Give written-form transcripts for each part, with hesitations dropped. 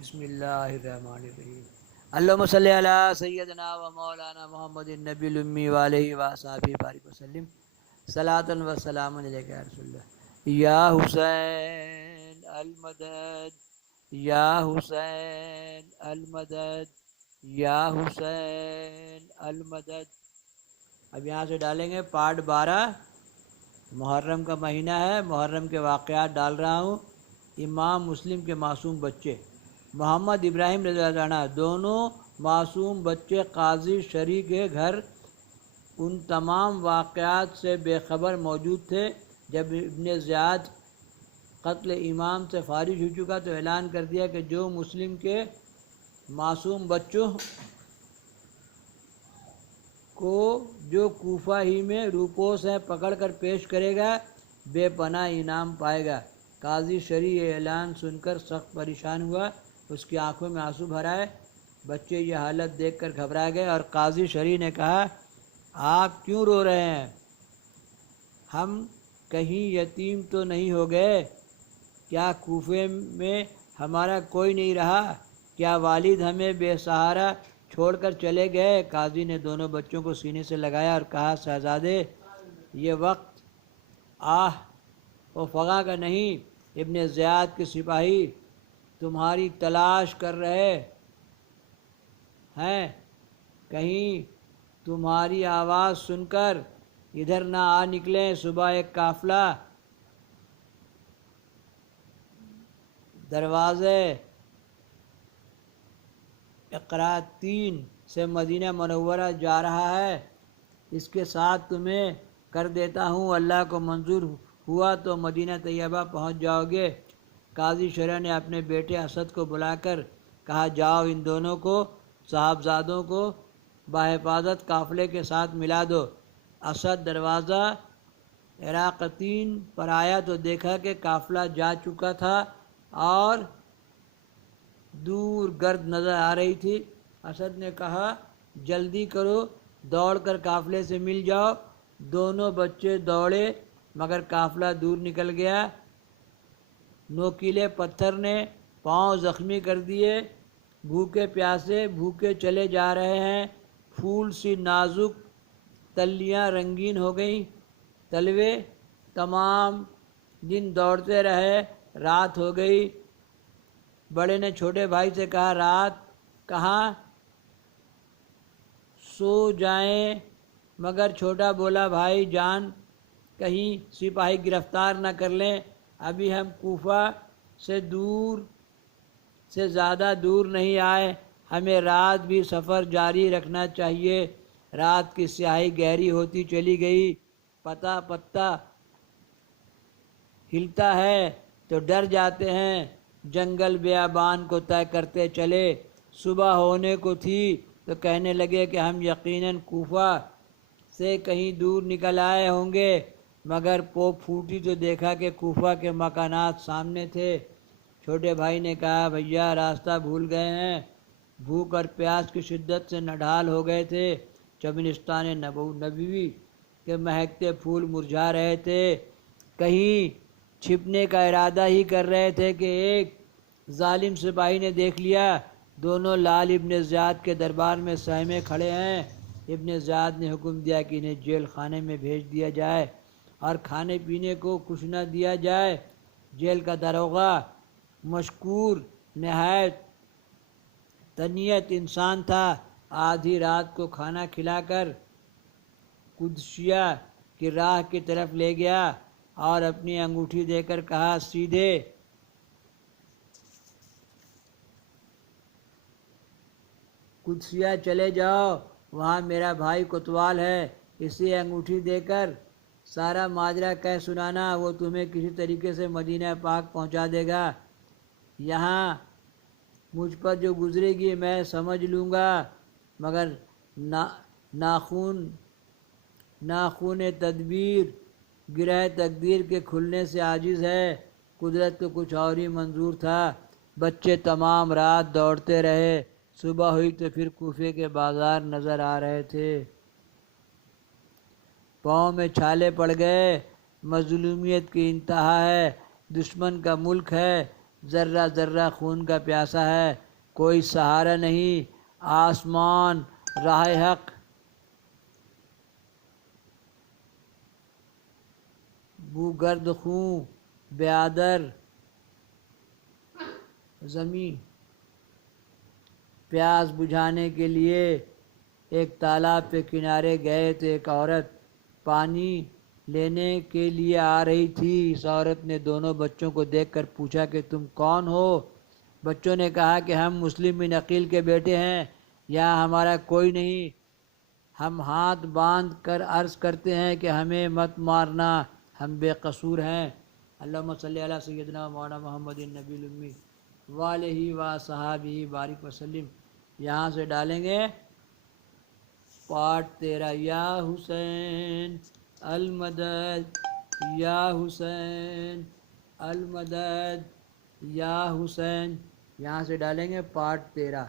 بسم اللہ الرحمن الرحیم۔ اللہم صلی علی سیدنا و مولانا محمد النبی الامی وعلیہ وصحبہ بارک وسلم صلاۃ و سلام علیک یا رسول اللہ۔ یا حسین المدد، یا حسین المدد، یا حسین المدد۔ اب یہاں سے ڈالیں گے پارٹ 12، محرم کا مہینہ ہے، محرم کے واقعات ڈال رہا ہوں۔ امام مسلم کے معصوم بچے محمد ابراہیم رضی اللہ عنہ، دونوں معصوم بچے قاضی شرعی کے گھر ان تمام واقعات سے بے خبر موجود تھے۔ جب ابن زیاد قتل امام سے فارغ ہو چکا تو اعلان کر دیا کہ جو مسلم کے معصوم بچوں کو جو کوفہ ہی میں روپوس ہیں پکڑ کر پیش کرے گا بے پناہ انعام پائے گا۔ قاضی شرعی یہ اعلان سن کر سخت پریشان ہوا، اس کی آنکھوں میں آنسو بھر آئے۔ بچے یہ حالت دیکھ کر گھبرا گئے اور قاضی شرعی نے کہا، آپ کیوں رو رہے ہیں؟ ہم کہیں یتیم تو نہیں ہو گئے؟ کیا کوفے میں ہمارا کوئی نہیں رہا؟ کیا والد ہمیں بے سہارا چھوڑ کر چلے گئے؟ قاضی نے دونوں بچوں کو سینے سے لگایا اور کہا، شہزادے یہ وقت آہ و فغاں کا نہیں، ابن زیاد کے سپاہی تمہاری تلاش کر رہے ہیں، کہیں تمہاری آواز سن کر ادھر نہ آ نکلیں۔ صبح ایک قافلہ دروازے اقراطین سے مدینہ منورہ جا رہا ہے، اس کے ساتھ تمہیں کر دیتا ہوں، اللہ کو منظور ہوا تو مدینہ طیبہ پہنچ جاؤ گے۔ قاضی شرعی نے اپنے بیٹے اسد کو بلا کر کہا، جاؤ ان دونوں کو صاحبزادوں کو بحفاظت قافلے کے ساتھ ملا دو۔ اسد دروازہ اراقطین پر آیا تو دیکھا کہ قافلہ جا چکا تھا اور دور گرد نظر آ رہی تھی۔ اسد نے کہا، جلدی کرو، دوڑ کر قافلے سے مل جاؤ۔ دونوں بچے دوڑے مگر قافلہ دور نکل گیا۔ نوکیلے پتھر نے پاؤں زخمی کر دیے، بھوکے پیاسے بھوکے چلے جا رہے ہیں، پھول سی نازک تلیاں رنگین ہو گئیں، تلوے تمام دن دوڑتے رہے، رات ہو گئی۔ بڑے نے چھوٹے بھائی سے کہا، رات کہاں سو جائیں، مگر چھوٹا بولا، بھائی جان کہیں سپاہی گرفتار نہ کر لیں، ابھی ہم کوفہ سے زیادہ دور نہیں آئے، ہمیں رات بھی سفر جاری رکھنا چاہیے۔ رات کی سیاہی گہری ہوتی چلی گئی، پتہ ہلتا ہے تو ڈر جاتے ہیں، جنگل بیابان کو طے کرتے چلے۔ صبح ہونے کو تھی تو کہنے لگے کہ ہم یقیناً کوفہ سے کہیں دور نکل آئے ہوں گے، مگر پوپ پھوٹی تو دیکھا کہ کوفہ کے مکانات سامنے تھے۔ چھوٹے بھائی نے کہا، بھیا راستہ بھول گئے ہیں، بھوک اور پیاس کی شدت سے نڈھال ہو گئے تھے، چمنستان نبوی کے مہکتے پھول مرجھا رہے تھے، کہیں چھپنے کا ارادہ ہی کر رہے تھے کہ ایک ظالم سپاہی نے دیکھ لیا۔ دونوں لال ابن زیاد کے دربار میں سہمے کھڑے ہیں۔ ابن زیاد نے حکم دیا کہ انہیں جیل خانے میں بھیج دیا جائے اور کھانے پینے کو کچھ نہ دیا جائے۔ جیل کا داروغہ مشکور نہایت طنیت انسان تھا، آدھی رات کو کھانا کھلا کر قدسیہ کی راہ کی طرف لے گیا اور اپنی انگوٹھی دے کر کہا، سیدھے قدسیہ چلے جاؤ، وہاں میرا بھائی کوتوال ہے، اسے انگوٹھی دے کر سارا ماجرا کہہ سنانا، وہ تمہیں کسی طریقے سے مدینہ پاک پہنچا دے گا۔ یہاں مجھ پر جو گزرے گی میں سمجھ لوں گا، مگر ناخون تدبیر گرہ تقدیر کے کھلنے سے عاجز ہے، قدرت کو کچھ اور ہی منظور تھا۔ بچے تمام رات دوڑتے رہے، صبح ہوئی تو پھر کوفے کے بازار نظر آ رہے تھے، پاؤں میں چھالے پڑ گئے، مظلومیت کی انتہا ہے، دشمن کا ملک ہے، ذرہ ذرہ خون کا پیاسا ہے، کوئی سہارا نہیں، آسمان راہ حق، بو گرد خوں بیادر زمین۔ پیاس بجھانے کے لیے ایک تالاب کے کنارے گئے تو ایک عورت پانی لینے کے لیے آ رہی تھی۔ اس عورت نے دونوں بچوں کو دیکھ کر پوچھا کہ تم کون ہو؟ بچوں نے کہا کہ ہم مسلم بن عقیل کے بیٹے ہیں، یہاں ہمارا کوئی نہیں۔ ہم ہاتھ باندھ کر عرض کرتے ہیں کہ ہمیں مت مارنا، ہم بے قصور ہیں۔ اللہم صلی علی سیدنا مولانا محمد النبی الامی وآلہ و صحابہ بارک وسلم۔ یہاں سے ڈالیں گے پارٹ 13، یا حسین المدد، یا حسین المدد، یا حسین، یہاں سے ڈالیں گے پارٹ 13،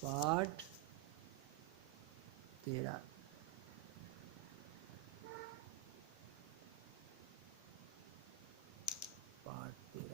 پارٹ 13۔